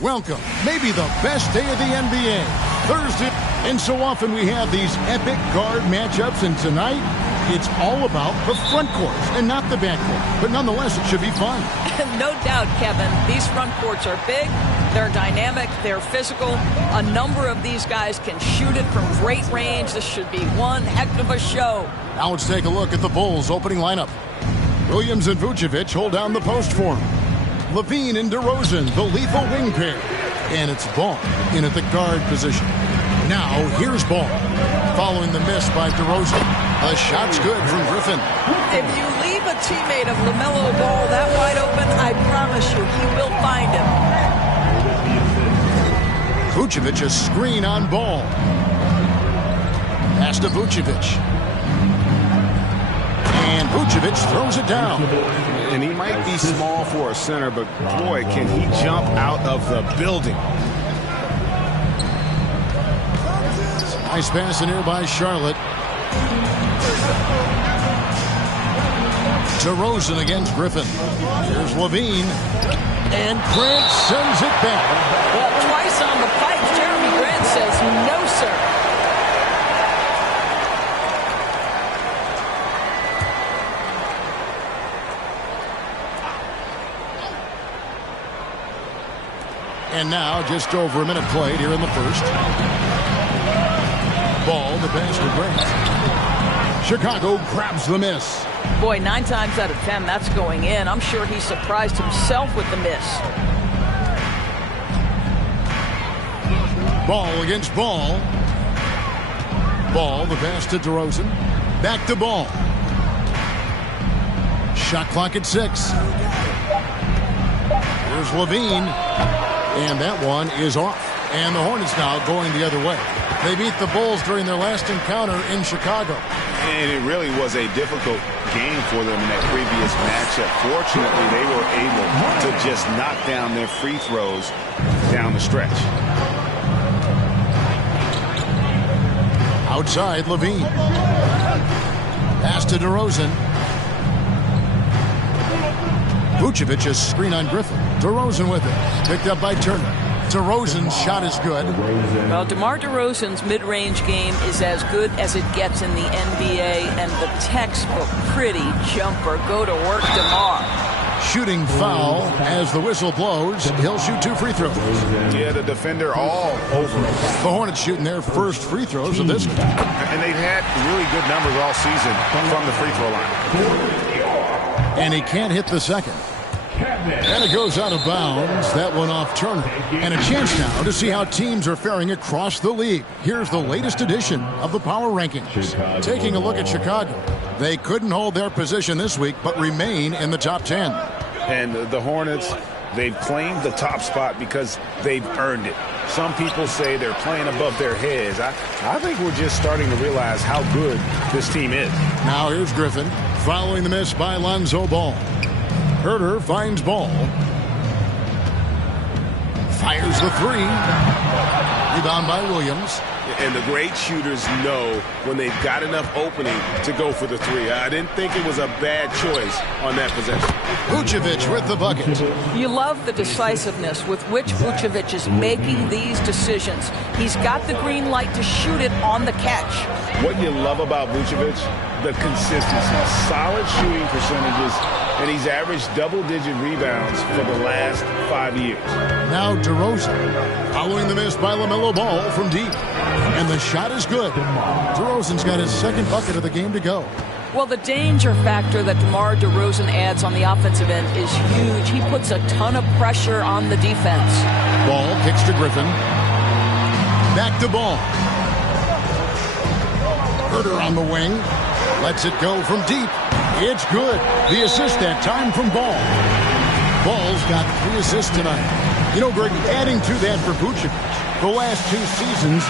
Welcome, maybe the best day of the NBA, Thursday. And so often we have these epic guard matchups, and tonight it's all about the front court and not the back court. But nonetheless, it should be fun. No doubt, Kevin. These front courts are big, they're dynamic, they're physical. A number of these guys can shoot it from great range. This should be one heck of a show. Now let's take a look at the Bulls' opening lineup. Williams and Vucevic hold down the post for him. Levine and DeRozan, the lethal wing pair. And it's Ball in at the guard position. Now, here's Ball. Following the miss by DeRozan. A shot's good from Griffin. If you leave a teammate of LaMelo Ball that wide open, I promise you, he will find him. Vucevic, a screen on Ball. Pass to Vucevic. And Vucevic throws it down. And he might be small for a center, but boy, can he jump out of the building. Nice pass in here by Charlotte. DeRozan against Griffin. Here's Levine. And Grant sends it back. Well, twice on the pipe, Jeremy Grant says no, sir. And now, just over a minute played here in the first. Ball, the pass to Grant. Chicago grabs the miss. Boy, 9 times out of 10, that's going in. I'm sure he surprised himself with the miss. Ball against Ball. Ball, the pass to DeRozan. Back to Ball. Shot clock at 6. Here's Levine. And that one is off. And the Hornets now going the other way. They beat the Bulls during their last encounter in Chicago. And it really was a difficult game for them in that previous matchup. Fortunately, they were able to just knock down their free throws down the stretch. Outside, Levine. Pass to DeRozan. Vucevic, a screen on Griffin. DeRozan with it. Picked up by Turner. DeRozan's shot is good. Well, DeMar DeRozan's mid-range game is as good as it gets in the NBA, and the textbook pretty jumper. Go to work, DeMar. Shooting foul as the whistle blows. He'll shoot 2 free throws. Yeah, the defender all over him. The Hornets shooting their first free throws of this game. And they've had really good numbers all season from the free throw line. And he can't hit the second. And it goes out of bounds. That one off Turner. And a chance now to see how teams are faring across the league. Here's the latest edition of the Power Rankings. Taking a look at Chicago. They couldn't hold their position this week, but remain in the top 10. And the Hornets, they've claimed the top spot because they've earned it. Some people say they're playing above their heads. I think we're just starting to realize how good this team is. Now here's Griffin, following the miss by Lonzo Ball. Herter finds Ball. Fires the 3. Rebound by Williams. And the great shooters know when they've got enough opening to go for the 3. I didn't think it was a bad choice on that possession. Vucevic with the bucket. You love the decisiveness with which Vucevic is making these decisions. He's got the green light to shoot it on the catch. What you love about Vucevic, the consistency, solid shooting percentages, and he's averaged double-digit rebounds for the last 5 years. Now DeRozan, following the miss by LaMelo Ball from deep. And the shot is good. DeRozan's got his second bucket of the game to go. Well, the danger factor that DeMar DeRozan adds on the offensive end is huge. He puts a ton of pressure on the defense. Ball kicks to Griffin. Back to Ball. Herter on the wing. Lets it go from deep. It's good. The assist that time from Ball. Ball's got 3 assists tonight. You know, Greg, adding to that for Vucevic, the last 2 seasons,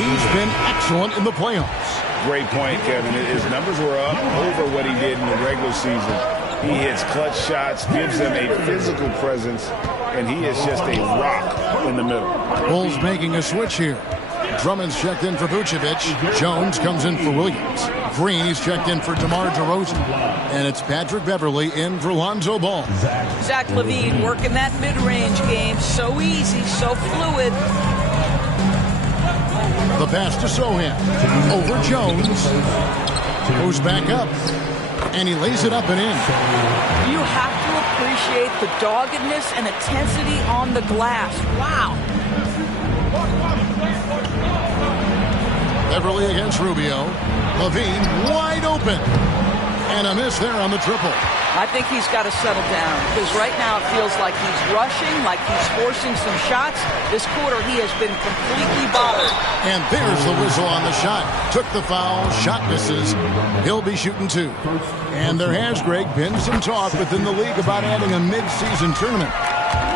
he's been excellent in the playoffs. Great point, Kevin. His numbers were up over what he did in the regular season. He hits clutch shots, gives them a physical presence, and he is just a rock in the middle. Bulls making a switch here. Drummond's checked in for Vucevic. Jones comes in for Williams. Green, he's checked in for DeMar DeRozan. And it's Patrick Beverley in for Lonzo Ball. Zach LaVine working that mid-range game. So easy, so fluid. The pass to Sohan. Over Jones. Goes back up. And he lays it up and in. You have to appreciate the doggedness and intensity on the glass. Wow. Beverly against Rubio. LaVine wide open. And a miss there on the triple. I think he's got to settle down because right now it feels like he's rushing, like he's forcing some shots. This quarter he has been completely bothered. And there's the whistle on the shot. Took the foul. Shot misses. He'll be shooting 2. And there has, Greg, been some talk within the league about adding a mid-season tournament.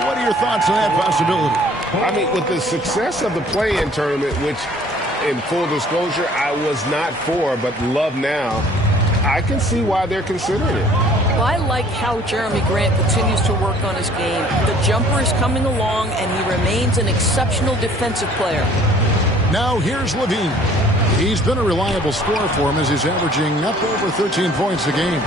What are your thoughts on that possibility? I mean, with the success of the play-in tournament, which in full disclosure I was not for but love now, I can see why they're considering it. Well, I like how Jeremy Grant continues to work on his game. The jumper is coming along, and he remains an exceptional defensive player. Now here's LaVine. He's been a reliable scorer for him as he's averaging up over 13 points a game.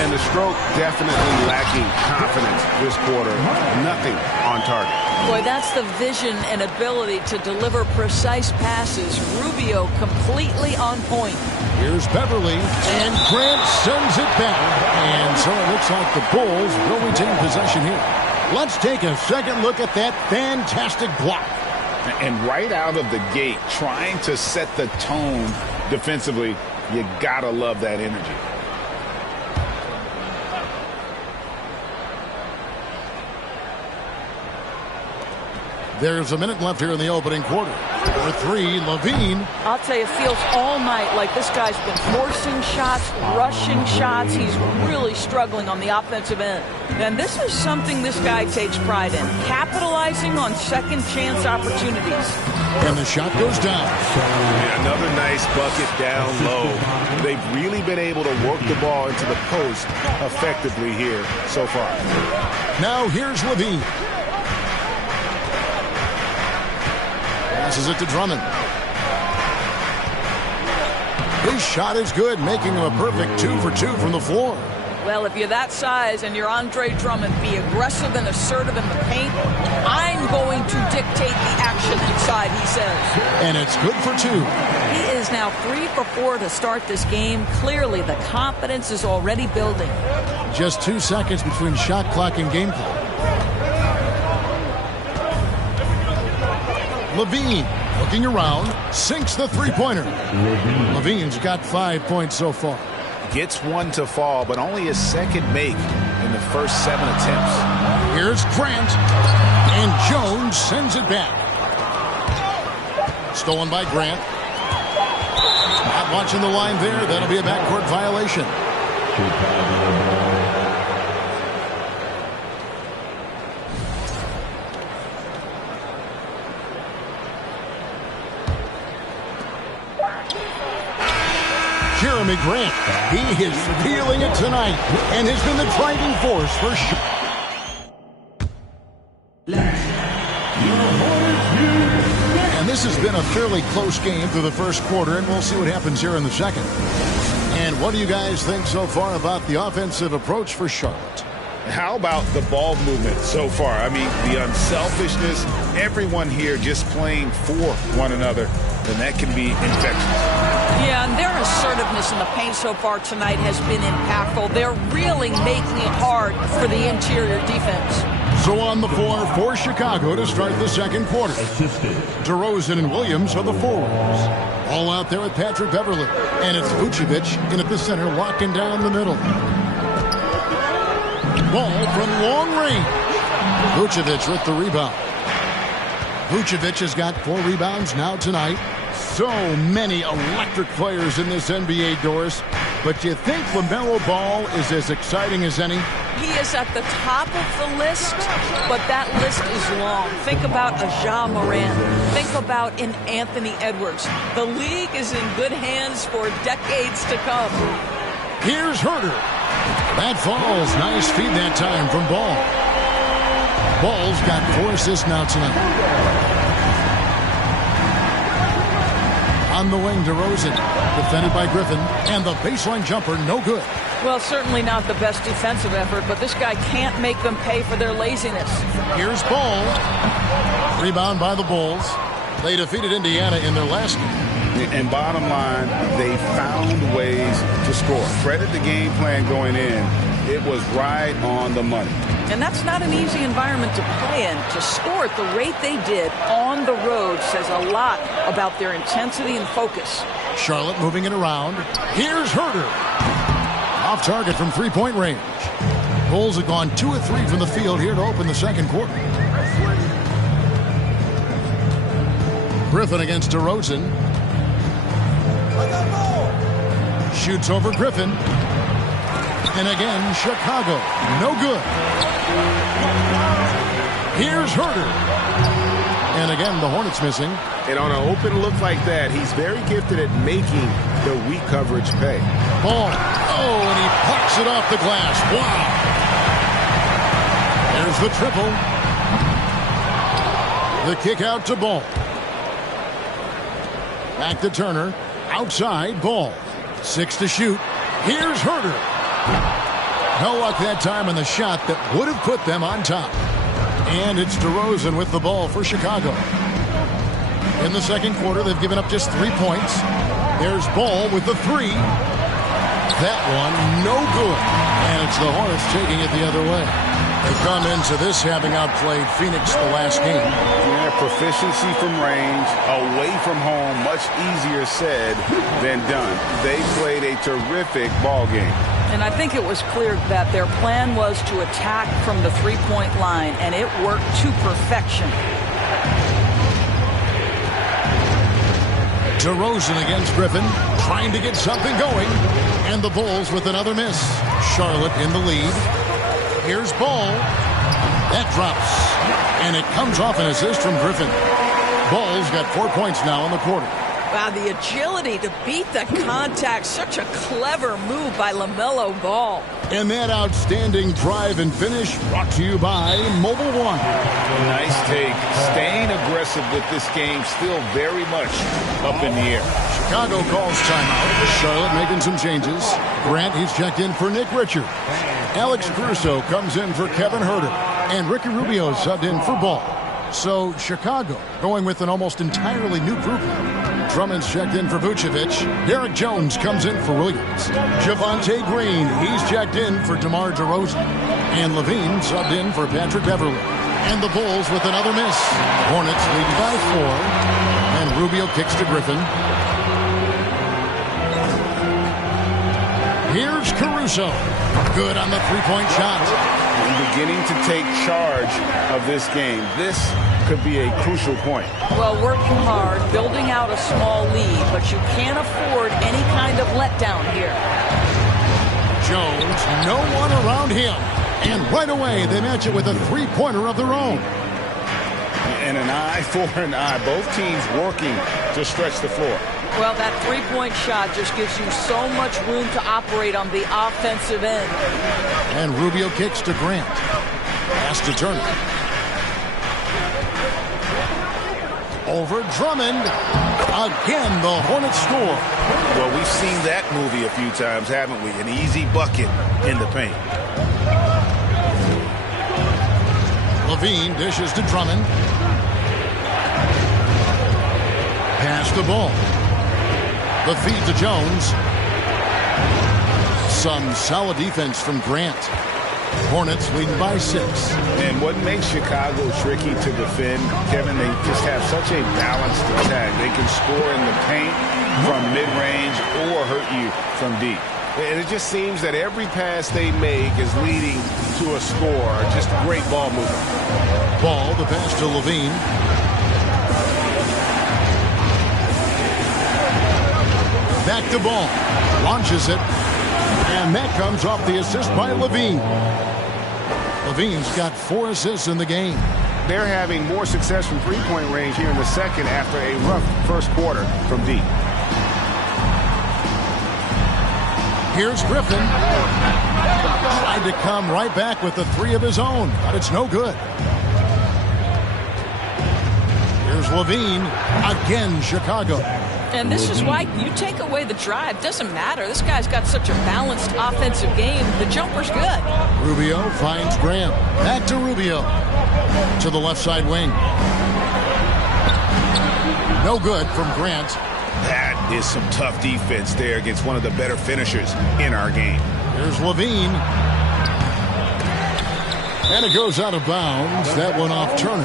And the stroke definitely lacking confidence this quarter. Nothing on target. Boy, that's the vision and ability to deliver precise passes. Rubio completely on point. Here's Beverly, and Grant sends it back. And so it looks like the Bulls will retain possession here. Let's take a second look at that fantastic block. And right out of the gate, trying to set the tone defensively, you gotta love that energy. There's a minute left here in the opening quarter. For 3, LaVine. I'll tell you, it feels all night like this guy's been forcing shots, rushing shots. He's really struggling on the offensive end. And this is something this guy takes pride in, capitalizing on second chance opportunities. And the shot goes down. And another nice bucket down low. They've really been able to work the ball into the post effectively here so far. Now here's LaVine. Passes it to Drummond. His shot is good, making him a perfect 2 for 2 from the floor. Well, if you're that size and you're Andre Drummond, be aggressive and assertive in the paint. I'm going to dictate the action inside, he says. And it's good for 2. He is now 3 for 4 to start this game. Clearly, the confidence is already building. Just 2 seconds between shot clock and game clock. LaVine looking around, sinks the three-pointer. LaVine's got 5 points so far. Gets one to fall, but only his second make in the first 7 attempts. Here's Grant, and Jones sends it back. Stolen by Grant. Not watching the line there. That'll be a backcourt violation. Jeremy Grant, he is feeling it tonight and has been the driving force for sure. And this has been a fairly close game through the first quarter, and we'll see what happens here in the second. And what do you guys think so far about the offensive approach for Charlotte? How about the ball movement so far? I mean, the unselfishness, everyone here just playing for one another, and that can be infectious. Yeah, and their assertiveness in the paint so far tonight has been impactful. They're really making it hard for the interior defense. So on the floor for Chicago to start the second quarter. DeRozan and Williams are the forwards. All out there with Patrick Beverley. And it's Vucevic in at the center, locking down the middle. Ball from long range. Vucevic with the rebound. Vucevic has got 4 rebounds now tonight. So many electric players in this NBA, Doris. But do you think LaMelo Ball is as exciting as any? He is at the top of the list, but that list is long. Think about a Ja Morant. Think about an Anthony Edwards. The league is in good hands for decades to come. Here's Herter. That falls. Nice feed that time from Ball. Ball's got 4 assists now tonight. On the wing, DeRozan. Defended by Griffin. And the baseline jumper, no good. Well, certainly not the best defensive effort, but this guy can't make them pay for their laziness. Here's Ball. Rebound by the Bulls. They defeated Indiana in their last game. And bottom line, they found ways to score. Credit the game plan going in. It was right on the money. And that's not an easy environment to play in. To score at the rate they did on the road says a lot about their intensity and focus. Charlotte moving it around. Here's Herter. Off target from three-point range. Bulls have gone 2 of 3 from the field here to open the second quarter. Griffin against DeRozan. Shoots over Griffin. And again, Chicago. No good. Here's Herter. And again, the Hornets missing. And on an open look like that, he's very gifted at making the weak coverage pay. Ball. Oh, and he pucks it off the glass. Wow. There's the triple. The kick out to Ball. Back to Turner. Outside, Ball. 6 to shoot. Here's Herter. No luck that time on the shot that would have put them on top. And it's DeRozan with the ball for Chicago. In the second quarter, they've given up just 3 points. There's Ball with the 3. That one, no good. And it's the Hornets taking it the other way. They come into this having outplayed Phoenix the last game. Yeah, proficiency from range, away from home, much easier said than done. They played a terrific ball game. And I think it was clear that their plan was to attack from the three-point line, and it worked to perfection. DeRozan against Griffin, trying to get something going. And the Bulls with another miss. Charlotte in the lead. Here's Ball. That drops. And it comes off an assist from Griffin. Ball's got 4 points now in the quarter. Wow, the agility to beat the contact. Such a clever move by LaMelo Ball. And that outstanding drive and finish brought to you by Mobile One. Nice take. Staying aggressive with this game, still very much up in the air. Chicago calls timeout. Charlotte making some changes. Grant, he's checked in for Nick Richard. Alex Caruso comes in for Kevin Herter. And Ricky Rubio subbed in for Ball. So Chicago going with an almost entirely new group. Drummond's checked in for Vucevic. Derek Jones comes in for Williams. Javonte Green, he's checked in for DeMar DeRozan. And Levine subbed in for Patrick Beverley. And the Bulls with another miss. Hornets lead by 4. And Rubio kicks to Griffin. Here's Caruso. Good on the three-point shot. And beginning to take charge of this game. This could be a crucial point. Well, working hard, building out a small lead, but you can't afford any kind of letdown here. Jones, no one around him. And right away, they match it with a three-pointer of their own. And an eye for an eye. Both teams working to stretch the floor. Well, that three-point shot just gives you so much room to operate on the offensive end. And Rubio kicks to Grant. Pass to Turner. Over Drummond. Again, the Hornets score. Well, we've seen that movie a few times, haven't we? An easy bucket in the paint. Levine dishes to Drummond. Pass the ball. The feed to Jones. Some solid defense from Grant. Hornets leading by 6. And what makes Chicago tricky to defend, Kevin, they just have such a balanced attack. They can score in the paint from mid-range or hurt you from deep. And it just seems that every pass they make is leading to a score. Just great ball movement. Ball, the pass to Levine. Back to Ball. Launches it. And that comes off the assist by Levine. Levine's got 4 assists in the game. They're having more success from three-point range here in the second after a rough first quarter from deep. Here's Griffin. Tried to come right back with the 3 of his own, but it's no good. Here's Levine. Again, Chicago. And this is why you take away the drive. Doesn't matter. This guy's got such a balanced offensive game. The jumper's good. Rubio finds Graham. Back to Rubio. To the left side wing. No good from Grant. That is some tough defense there against one of the better finishers in our game. Here's Levine. And it goes out of bounds. That one off Turner.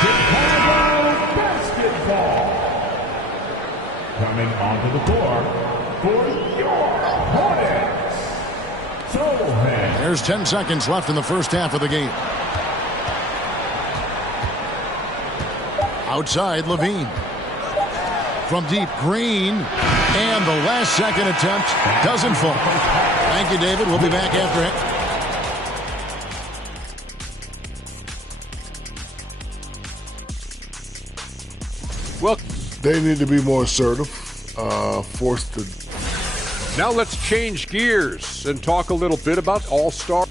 Chicago basketball. Coming onto the floor for your Hornets. Solheim. There's 10 seconds left in the first half of the game. Outside, Levine. From deep, Green. And the last second attempt doesn't fall. Thank you, David. We'll be back after it. Well, they need to be more assertive, forced to. Now let's change gears and talk a little bit about All-Star.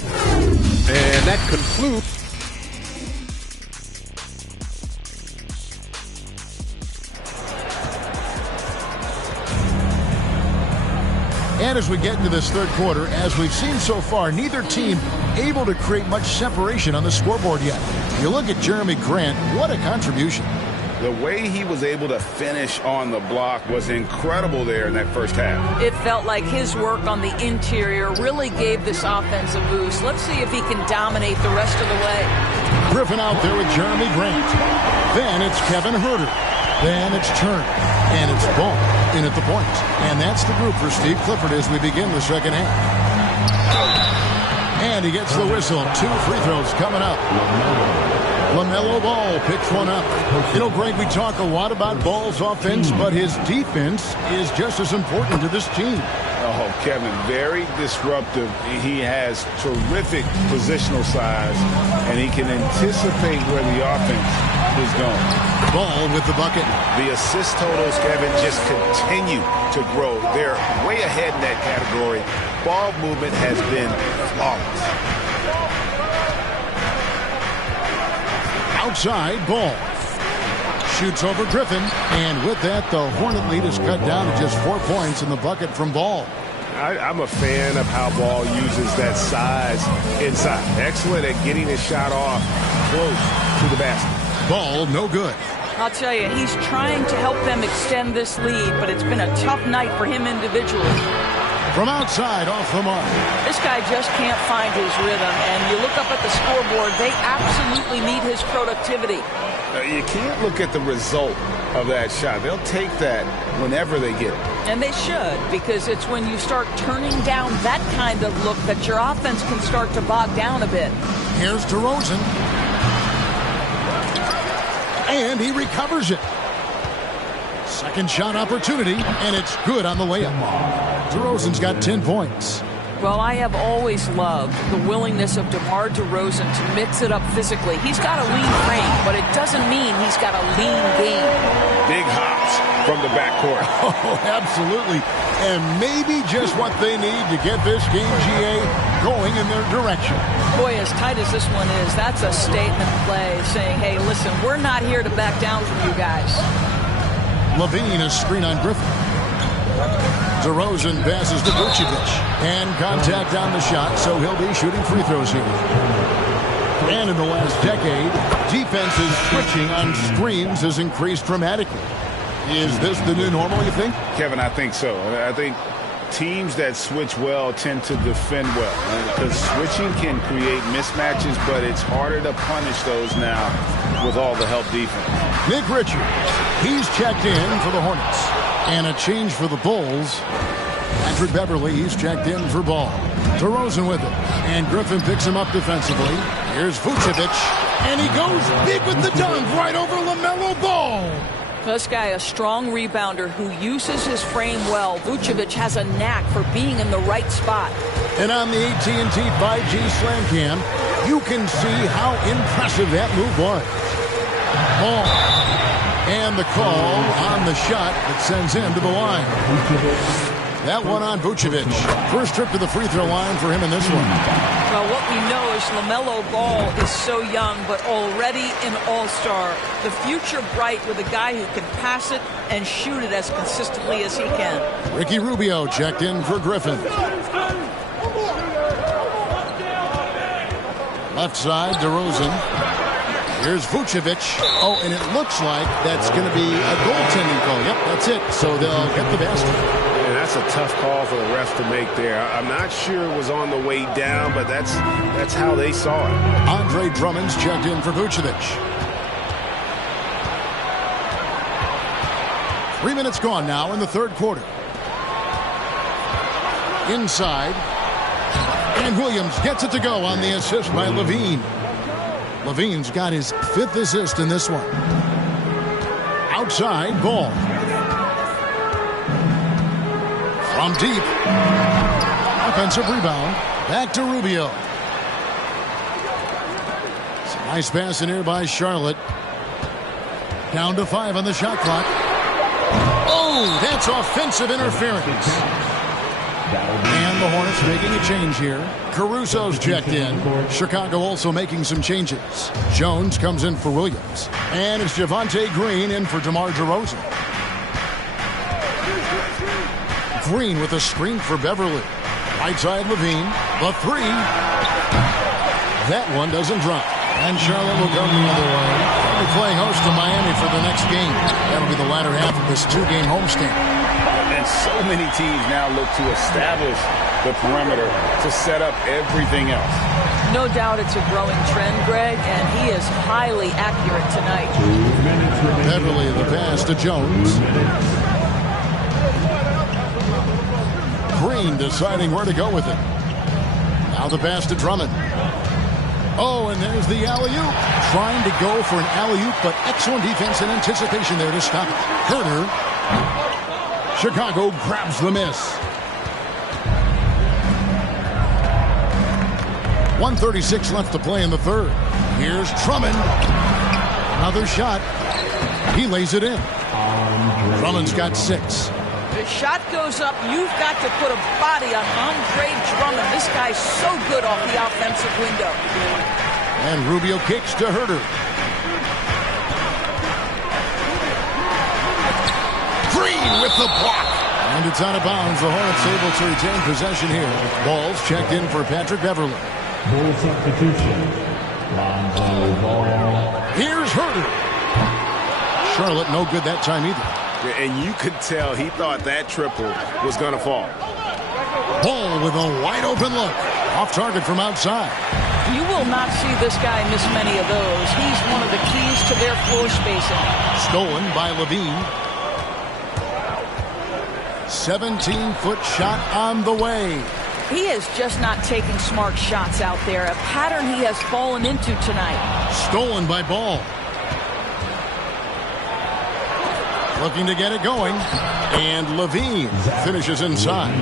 And that concludes. And as we get into this third quarter, as we've seen so far, neither team able to create much separation on the scoreboard yet. You look at Jeremy Grant, what a contribution. The way he was able to finish on the block was incredible there in that first half. It felt like his work on the interior really gave this offense a boost. Let's see if he can dominate the rest of the way. Griffin out there with Jeremy Grant. Then it's Kevin Huerter. Then it's Turner. And it's Ball in at the point. And that's the group for Steve Clifford as we begin the second half. And he gets the whistle. 2 free throws coming up. LaMelo Ball picks one up. You know, Greg, we talk a lot about Ball's offense, but his defense is just as important to this team. Oh, Kevin, very disruptive. He has terrific positional size, and he can anticipate where the offense is going. Ball with the bucket. The assist totals, Kevin, just continue to grow. They're way ahead in that category. Ball movement has been flawless. Outside, Ball shoots over Griffin, and with that, the Hornet lead is cut down to just 4 points in the bucket from Ball. I'm a fan of how Ball uses that size inside. Excellent at getting his shot off close to the basket. Ball, no good. I'll tell you, he's trying to help them extend this lead, but it's been a tough night for him individually. From outside, off the mark. This guy just can't find his rhythm, and you look up at the scoreboard, they absolutely need his productivity. You can't look at the result of that shot. They'll take that whenever they get it. And they should, because it's when you start turning down that kind of look that your offense can start to bog down a bit. Here's DeRozan. And he recovers it. Second shot opportunity, and it's good on the layup. DeRozan's got 10 points. Well, I have always loved the willingness of DeMar DeRozan to mix it up physically. He's got a lean frame, but it doesn't mean he's got a lean game. Big hops from the backcourt. Oh, absolutely. And maybe just what they need to get this game, GA, going in their direction. Boy, as tight as this one is, that's a statement play saying, hey, listen, we're not here to back down from you guys. Levine, a screen on Griffin. DeRozan passes to Vucevic. And contact on the shot, so he'll be shooting free throws here. And in the last decade, defenses switching on screens has increased dramatically. Is this the new normal, you think? Kevin, I think so. I think teams that switch well tend to defend well. Because switching can create mismatches, but it's harder to punish those now with all the help defense. Nick Richards, he's checked in for the Hornets. And a change for the Bulls. Patrick Beverly, he's checked in for Ball. DeRozan with it. And Griffin picks him up defensively. Here's Vucevic. And he goes big with the dunk right over LaMelo Ball. This guy, a strong rebounder who uses his frame well. Vucevic has a knack for being in the right spot. And on the AT&T 5G Slam Cam, you can see how impressive that move was. Ball. And the call on the shot that sends him to the line. That one on Vucevic. First trip to the free throw line for him in this one. Well, what we know is LaMelo Ball is so young, but already an all-star. The future bright with a guy who can pass it and shoot it as consistently as he can. Ricky Rubio checked in for Griffin. Left side, DeRozan. Here's Vucevic. Oh, and it looks like that's going to be a goaltending call. Yep, that's it. So they'll get the basket. Yeah, that's a tough call for the ref to make there. I'm not sure it was on the way down, but that's how they saw it. Andre Drummond's checked in for Vucevic. 3 minutes gone now in the third quarter. Inside. And Williams gets it to go on the assist by LaVine. LaVine's got his 5th assist in this one. Outside, Ball. From deep. Offensive rebound. Back to Rubio. It's a nice pass in here by Charlotte. Down to 5 on the shot clock. Oh, that's offensive interference. And the Hornets making a change here. Caruso's checked in. Chicago also making some changes. Jones comes in for Williams. And it's Javonte Green in for DeMar DeRozan. Green with a screen for Beverly. Right side LaVine. The 3. That one doesn't drop. And Charlotte will come the other way. They'll be playing host to Miami for the next game. That'll be the latter half of this 2-game homestand. And so many teams now look to establish the perimeter to set up everything else. No doubt it's a growing trend, Greg, and he is highly accurate tonight. Beverly the pass to Jones. Green deciding where to go with it. Now the pass to Drummond. Oh, and there's the alley-oop. Trying to go for an alley-oop, but excellent defense and anticipation there to stop it. Herter. Chicago grabs the miss. 1:36 left to play in the third. Here's Drummond. Another shot. He lays it in. Drummond's got 6. The shot goes up. You've got to put a body on Andre Drummond. This guy's so good off the offensive window. And Rubio kicks to Herter. Green with the block. And it's out of bounds. The Hornets able to retain possession here. Ball's checked in for Patrick Beverly. Goal substitution. Lonzo Ball. Here's Herter. Charlotte no good that time either. And you could tell he thought that triple was going to fall. Ball with a wide open look. Off target from outside. You will not see this guy miss many of those. He's one of the keys to their floor spacing. Stolen by LaVine. 17-foot shot on the way. He is just not taking smart shots out there. A pattern he has fallen into tonight. Stolen by Ball. Looking to get it going. And LaVine finishes inside.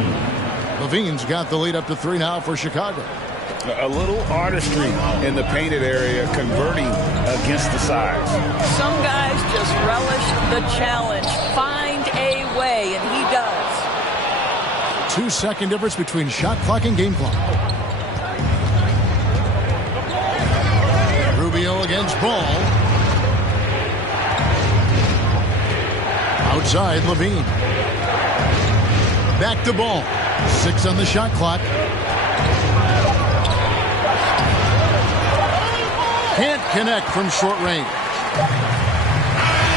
LaVine's got the lead up to 3 now for Chicago. A little artistry in the painted area, converting against the size. Some guys just relish the challenge. Find a way, and he does. 2-second difference between shot clock and game clock. Rubio against Ball. Outside, LaVine. Back to Ball. 6 on the shot clock. Can't connect from short range.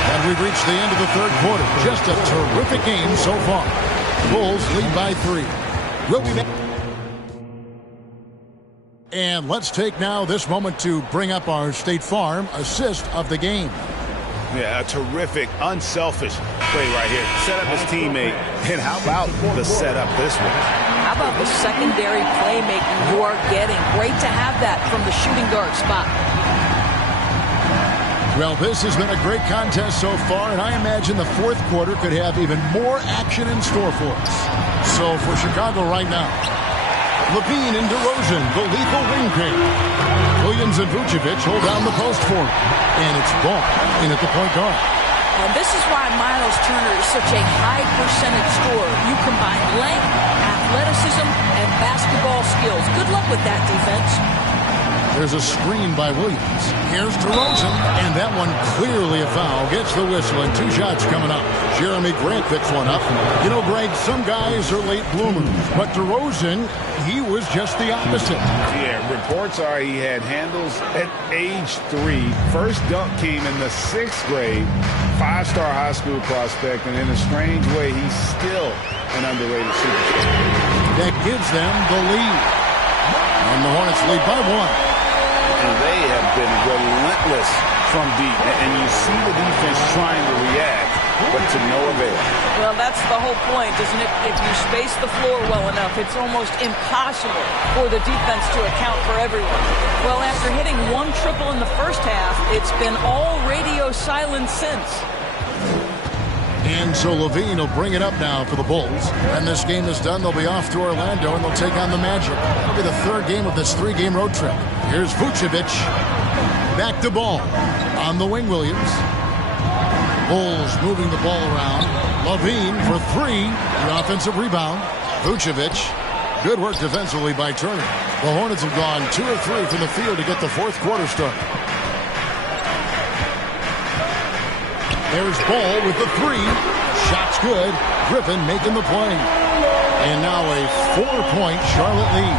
And we've reached the end of the third quarter. Just a terrific game so far. Bulls lead by 3. We'll be back. And let's take now this moment to bring up our State Farm assist of the game. Yeah, a terrific, unselfish play right here. Set up his teammate. And how about the setup this one? How about the secondary playmaking you are getting? Great to have that from the shooting guard spot. Well, this has been a great contest so far, and I imagine the fourth quarter could have even more action in store for us. So for Chicago right now, LaVine and DeRozan, the lethal wing pick. Williams and Vucevic hold down the post for him. And it's Ball in at the point guard. And this is why Miles Turner is such a high percentage scorer. You combine length, athleticism, and basketball skills. Good luck with that defense. There's a screen by Williams. Here's DeRozan, and that one clearly a foul. Gets the whistle, and 2 shots coming up. Jeremy Grant picks one up. You know, Greg, some guys are late bloomers, but DeRozan, he was just the opposite. Yeah, reports are he had handles at age 3. First dunk came in the 6th grade. 5-star high school prospect, and in a strange way, he's still an underrated superstar. That gives them the lead. And the Hornets lead by 1. And they have been relentless from deep. And you see the defense trying to react, but to no avail. Well, that's the whole point, isn't it? If you space the floor well enough, it's almost impossible for the defense to account for everyone. Well, after hitting 1 triple in the first half, it's been all radio silence since. And so Levine will bring it up now for the Bulls. And this game is done. They'll be off to Orlando, and they'll take on the Magic. It'll be the 3rd game of this 3-game road trip. Here's Vucevic. Back to Ball. On the wing, Williams. Bulls moving the ball around. Levine for 3. The offensive rebound. Vucevic. Good work defensively by Turner. The Hornets have gone 2 of 3 from the field to get the 4th quarter started. There's Ball with the 3. Shot's good. Griffin making the play. And now a 4-point Charlotte lead.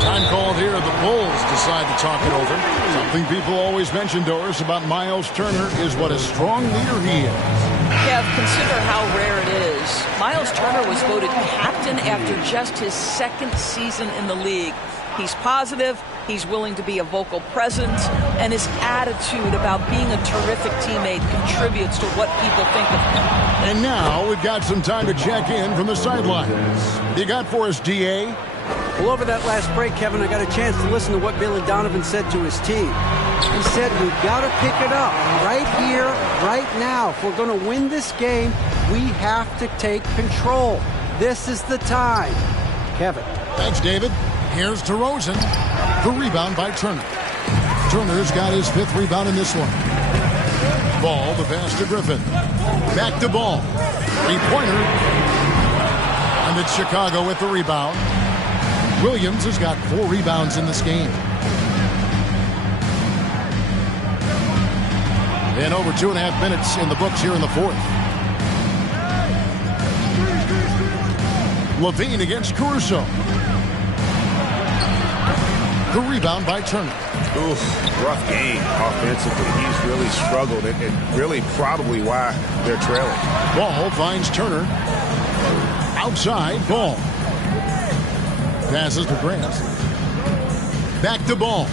Time called here. The Bulls decide to talk it over. Something people always mention, Doris, about Miles Turner is what a strong leader he is. Kev, consider how rare it is. Miles Turner was voted captain after just his 2nd season in the league. He's positive, he's willing to be a vocal presence, and his attitude about being a terrific teammate contributes to what people think of him. And now we've got some time to check in from the sidelines. You got for us, D.A.? Well, over that last break, Kevin, I got a chance to listen to what Billy Donovan said to his team. He said, we've got to pick it up right here, right now. If we're going to win this game, we have to take control. This is the time. Kevin. Thanks, David. Here's DeRozan. The rebound by Turner. Turner's got his 5th rebound in this one. Ball, the pass to Griffin. Back to Ball. 3-pointer. And it's Chicago with the rebound. Williams has got 4 rebounds in this game. And over 2.5 minutes in the books here in the 4th. Levine against Caruso. The rebound by Turner. Oof, rough game offensively. He's really struggled, and really probably why they're trailing. Ball finds Turner. Outside, Ball. Passes to Grant. Back to Ball.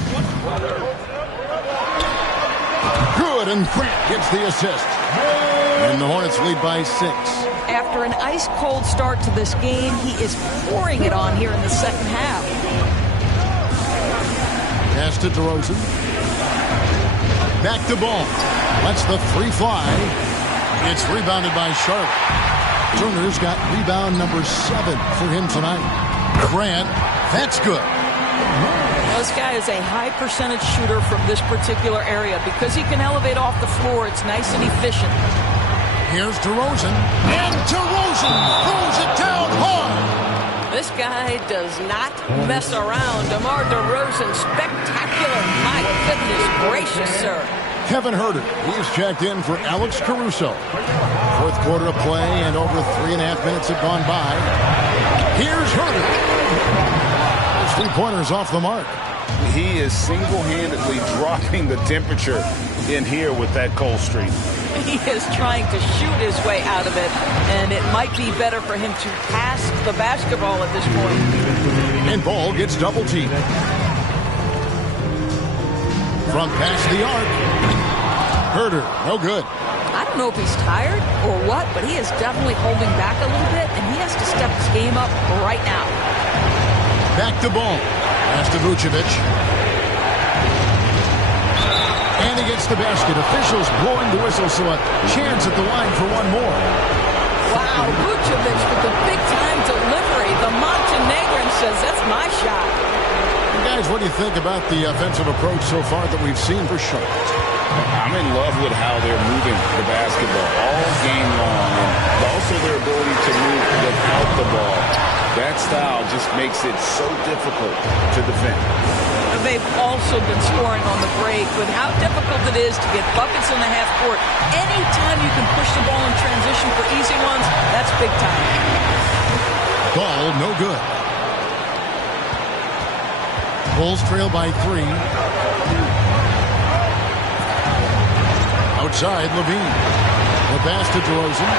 Good, and Grant gets the assist. And the Hornets lead by 6. After an ice-cold start to this game, he is pouring it on here in the 2nd half. Pass to DeRozan. Back to Ball. Lets the 3 fly. It's rebounded by Charlotte. Turner's got rebound number 7 for him tonight. Grant, that's good. This guy is a high percentage shooter from this particular area. Because he can elevate off the floor, it's nice and efficient. Here's DeRozan. And DeRozan throws it down hard. This guy does not mess around. DeMar DeRozan, spectacular. My goodness gracious, sir. Kevin Huerter, he's checked in for Alex Caruso. 4th quarter of play, and over 3.5 minutes have gone by. Here's Huerter. His 3-pointers off the mark. He is single-handedly dropping the temperature in here with that cold streak. He is trying to shoot his way out of it, and it might be better for him to pass the basketball at this point. And Ball gets double-teamed. From past the arc. Huerter, no good. I don't know if he's tired or what, but he is definitely holding back a little bit, and he has to step his game up right now. Back to Ball. Pass to Vucevic. And he gets the basket. Officials blowing the whistle, so a chance at the line for one more. Wow, Vucevic with the big-time delivery. The Montenegrin says, that's my shot. And guys, what do you think about the offensive approach so far that we've seen for Charlotte? I'm in love with how they're moving the basketball all game long, and also their ability to move without the ball. That style just makes it so difficult to defend. They've also been scoring on the break, with how difficult it is to get buckets in the half court. Anytime you can push the ball in transition for easy ones, that's big time. Ball no good. Bulls trail by 3. Outside, Levine. The pass to DeRozan.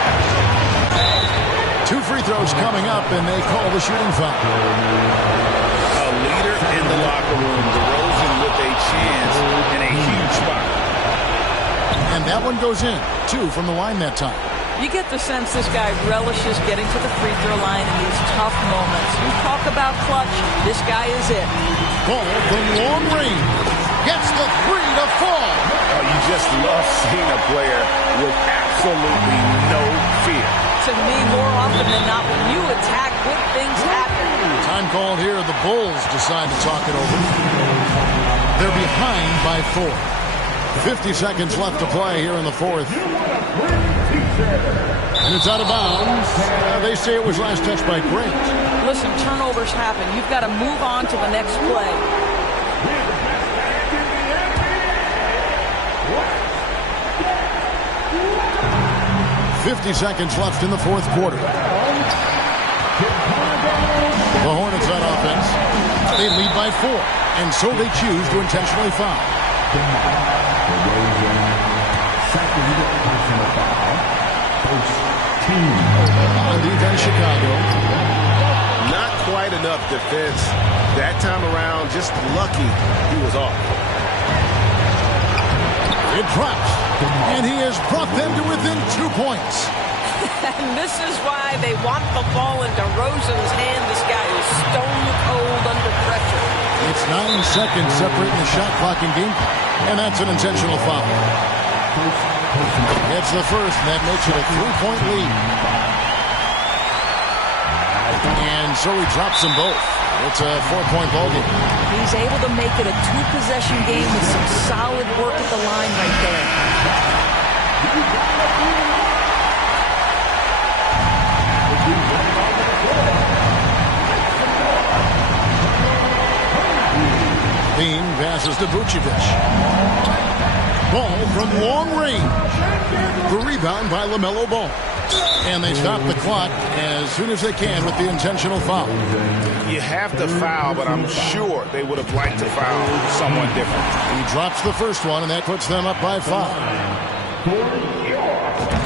2 free throws coming up, and they call the shooting foul. A leader in the locker room, DeRozan with a chance in a huge spot. And that one goes in. 2 from the line that time. You get the sense this guy relishes getting to the free throw line in these tough moments. You talk about clutch, this guy is it. Ball from long range. Gets the 3 to fall. Oh, you just love seeing a player with absolutely no fear. To me, more often than not, when you attack, good things happen. Time called here. The Bulls decide to talk it over. They're behind by 4. 50 seconds left to play here in the fourth. And it's out of bounds. They say it was last touched by Grant. Listen, turnovers happen. You've got to move on to the next play. .50 seconds left in the fourth quarter. The Hornets on offense. They lead by 4, and so they choose to intentionally foul. On defense, Chicago. Not quite enough defense that time around. Just lucky he was off. It drops, and he has brought them to within 2 points. And this is why they want the ball in DeRozan's hand. This guy is stone cold under pressure. It's 9 seconds separating the shot clock and game clock, and that's an intentional foul. It's the first, and that makes it a 3-point lead. And so he drops them both. It's a 4-point ball game. He's able to make it a 2-possession game with some solid work at the line right there. Bean passes to Vucevic. Ball from long range. The rebound by LaMelo Ball. And they stop the clock as soon as they can with the intentional foul. You have to foul, but I'm sure they would have liked to foul someone different. He drops the first one, and that puts them up by 5.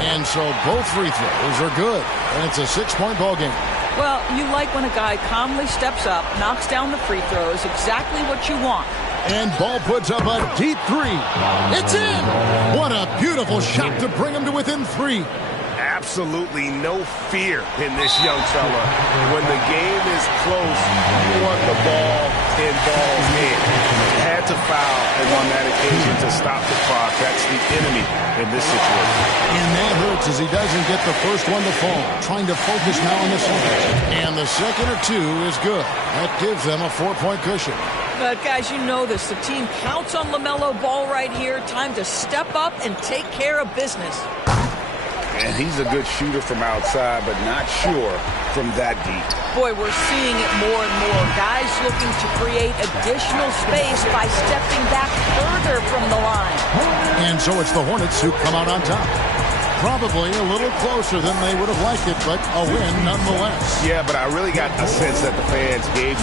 And so both free throws are good, and it's a 6-point ball game. Well, you like when a guy calmly steps up, knocks down the free throws, exactly what you want. And Ball puts up a deep 3. It's in! What a beautiful shot to bring him to within 3. Absolutely no fear in this young fella. When the game is close, you want the ball in Ball's hand. Had to foul on that occasion to stop the clock. That's the enemy in this situation. And that hurts as he doesn't get the first one to fall. Trying to focus now on the second. And the second or 2 is good. That gives them a 4-point cushion. But guys, you know this. The team counts on LaMelo Ball right here. Time to step up and take care of business. And he's a good shooter from outside, but not sure from that deep. Boy, we're seeing it more and more. Guys looking to create additional space by stepping back further from the line. And so it's the Hornets who come out on top. Probably a little closer than they would have liked it, but a win nonetheless. Yeah, but I really got a sense that the fans gave